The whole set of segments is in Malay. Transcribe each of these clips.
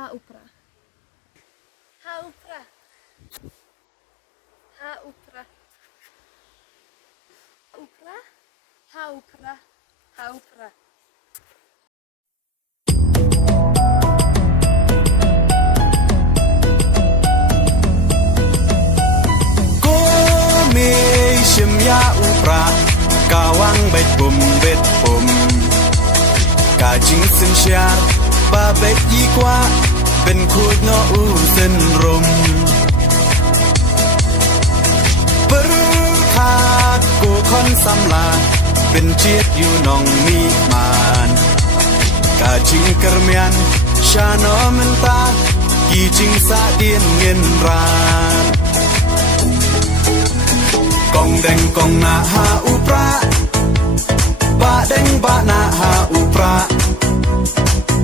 Haupra. Haupra. Haupra. Haupra. Haupra. Haupra. Ya upra kawang bet bum ka jing sin shar ba bet yi kwa ben khut no u sin rum per khat ko khon sam la ben chiet yu nong mi man ka jing kermian sha no men ta ki jing sa dien ngin ran Kong deng kong na ha upra Ba deng ba na ha upra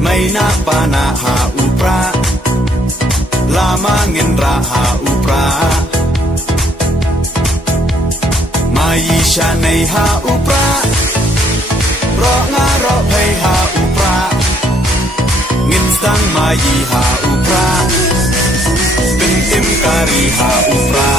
May na pa na ha upra Lama ngin ra ha upra Mai sha nei ha upra Ro nga ro pay ha upra Ngin sang mai ha upra Bin im kari ha upra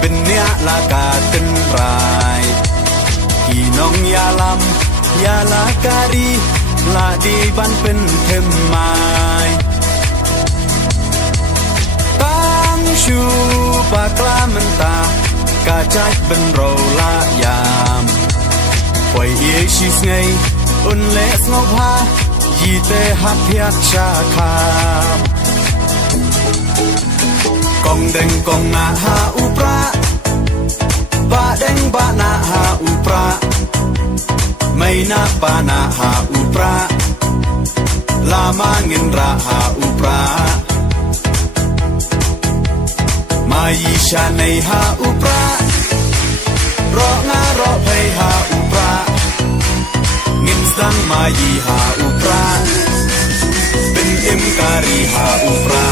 Benya la ka ten rai Kinong ya lam ya la kari la di ban pen them mai Tang shu pa kla menta ka chai ben ro la yam Kwai ye shi sngai un le snop ha yi te hat phiat cha kham Kong deng kong na ha upra Ba deng ba na ha upra May na pa na ha upra Lama ngin ra ha upra Mai sha nei ha upra Ro nga ro pay ha upra Ngin sang mai ha upra Bin im kari ha upra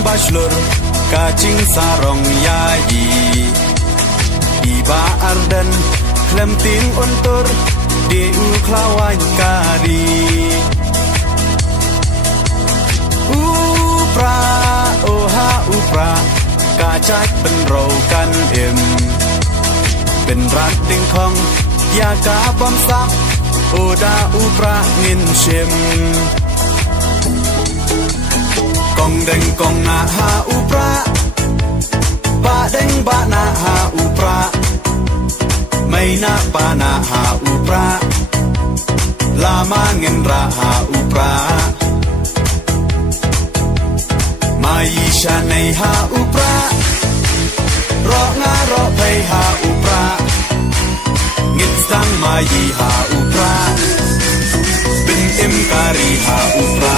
Bachelor kacing sarong yayi Iba ardan klemting untur di uklawan kari Upra oha upra kacak benro kan im Ben rat ding kong ya ka bom sak oda upra ngin shim Kong deng kong na ha upra Ba deng ba na ha upra May na pa na ha upra Lama ngin ra ha upra Mai sha nei ha upra Ro nga ro pay ha upra Ngin sang mai ha upra Bin im kari ha upra